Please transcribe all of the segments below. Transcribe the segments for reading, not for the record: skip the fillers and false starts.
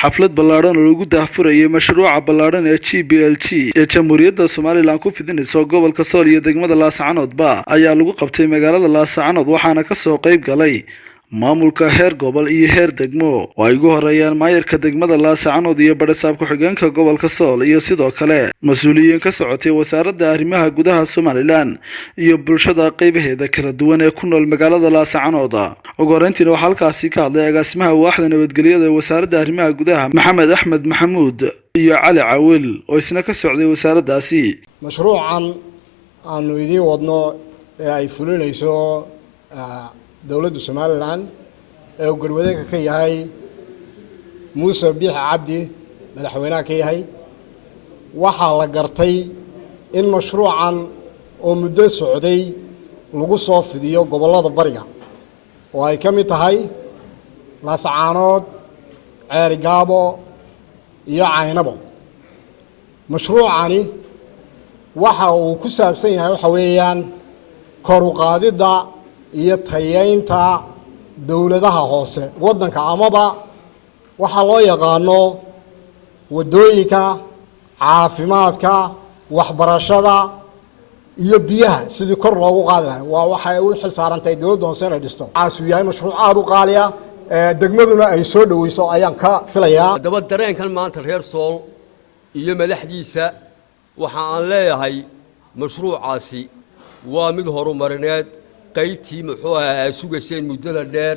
xaflad balaadhan oo lagu daahfurayay mashruuca balaadhan ee JPLG ee Jamhuuriyadda Soomaaliland ku fidinayso gobolka Sool iyo degmada Laascanood ayaa lagu qabtay magaalada Laascanood waxaana ka soo qayb galay maamulka heer gobol iyo heer degmo oo ay ugu horeeyaan maayarka degmada Laascanood iyo badhasaab ku-xigeenka gobolka Sool iyo sidoo kale mas'uuliyiin ka socotay wasaaradda arrimaha gudaha Soomaaliland iyo bulshada qaybaheeda kala duwan ee ku nool magaalada Laascanood. ugu horeyntiina waxaa halkaasi ka hadlay agaasimaha waaxda nabadgelyada ee wasaaradda arrimaha gudaha Maxamed Axmed Maxamuud iyo Cali Caawil oo isna ka socday wasaaraddaasi. mashruucan aanu idin wadno ee ay fulinayso dawladda Soomaaliland ee garwadeenka ka yahay Muuse Biix Cabdi madaxweynaha ka yahay waxa la gartay in mashruucan oo muddo socday lagu soo fidiyo gobolada bariga oo ay ka mid tahay Laascanood, Ceerigaabo iyo Caynabo. mashruucani waxa uu ku saabsan yahay waxa weeyaan kor u qaadida iyo tayeynta dawladaha hoose wadanka amaba waxa loo yaqaano wadooyinka, caafimaadka, waxbarashada iyo biyaha sidii kor loogu qaadi lahaa. waa waxa ay u xil saarantay dawladda hoose inay dhisto. caasiyu yahay mashruuc aad u qaaliya degmaduna ay soo dhaweyso ayaan ka filayaa. daba dareenkan maanta reer Sool iyo madaxdiisa waxa aan leeyahay mashruucaasi waa mid horumarineed qaybtii muxuu ahaa sugaseen muddada dheer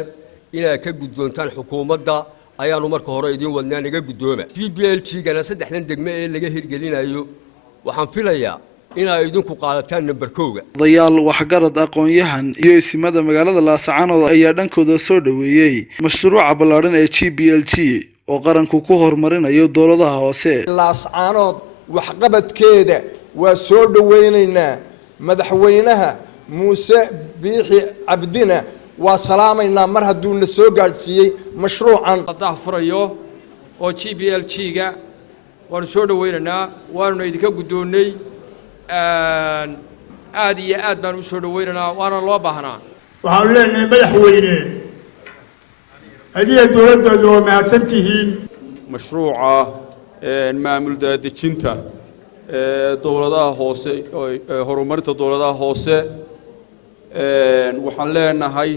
inay ka guddoontaan xukuumadda ayaanu marka hore idin wadnaa naga guddooma. JPLG-gana saddexdan degme ee laga hirgelinayo waxaan filayaa inay idinku qaadataan number 2. odayaal waxgarad aqoon-yahan iyo isimada magaalada Laascanood ayaa dhankooda soo dhaweeyay mashruuca balaadhan ee JPLG oo qaranku ku horumarinayo dawladaha hoose. Laascanood waxqabadkeeda waa soo dhaweynaynaa. madaxweynaha Muuse Biix Cabdina waa salaamayna mar hadduu na soo gaarsiiyay mashruucan daahfurayo oo JPLG-ga waan soo dhaweynaa waana idinka guddoonay aad iyo aad baan u soo dhaweynaa waana loo baahnaa. waxaan leenahay madaxweyne adiga dawladdu waa mahadsantihiin. mashruuca maamul daadejinta dawladaha hoose horumarinta dawladaha hoose waxaan leenahay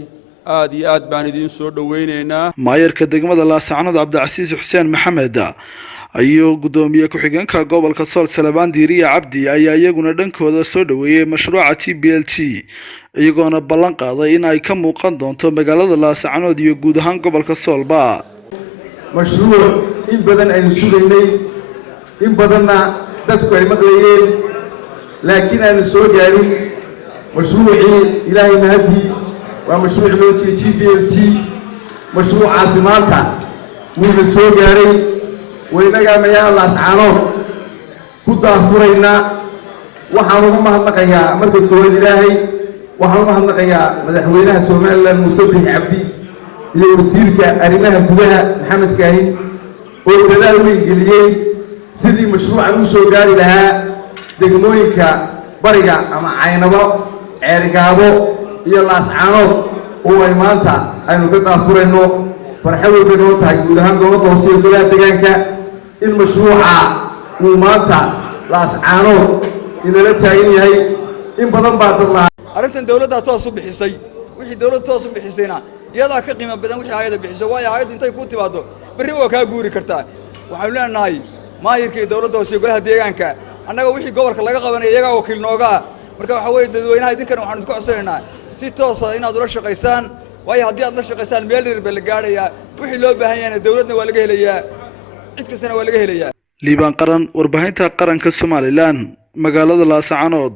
aad iyo aad baan idin soo dhaweynaynaa. maayarka degmada Laascanood Cabdicasiis Xuseen Maxamed ayuu gudoomiye ku-xigeenka gobolka Sool Salabaan Diiriya Cabdi ayaa iyaguna dhankooda soo dhaweeyay mashruuca JPLG iyagoona ballan qaaday in ay ka muuqan doonto magaalada Laascanood iyo guud ahaan gobolka Soolba. mashruuc in badan aynu sugaynay in badanna dadku ay maqlayeen laakiin aanu soo gaarin. mashruucii ilaahay mahadii waa mashruuc loo jeeday JPLG. mashruucaasi maanta wuu soo gaaray waynaga magaalada Laascanood ku daafurayna. waxaan ugu mahadnaqayaa marka koowaad ilaahay waxaan ugu mahadnaqayaa madaxweynaha Soomaaliland Muuse Biix Cabdi iyo wasiirka arrimaha gudaha Maxamed Kaahin oo dadaal weyn geliyay sidii mashruucan u soo gaari lahaa degmooyinka bariga ama Caynabo, Ceerigaabo iyo Laascanood oo ay maanta aynu ka daafurayno. farxad weyn bay noo tahay guud ahaan dowladda hoose iyo golaha deegaanka in mashruuca uu maanta Laascanood inala taagan yahay. in badan baa dad lahaa arrintan dawladda toos u bixisay wixii dawladda toos u bixisayna iyada ka qiimo badan wixii hay'adda bixisay waayo hay'addu intay ku timaado bari waa ka guuri kartaa. waxaan leenahay maayirka dawladda hoose iyo golaha deegaanka annaga wixii gobolka laga qabanay iyaga wakiil nooga marka waxa weeye dadweynaha idinkan waxaan isku codsanaynaa si toos ah inaad ula shaqeysaan waayo haddii aad la shaqeysaan meel dheer baa la gaarayaa wixii loo baahan yahay dawladna waa laga helayaa cid kastana waa laga helayaa. Qaran warbaahinta qaranka Soomaaliland magaalada Laascanood.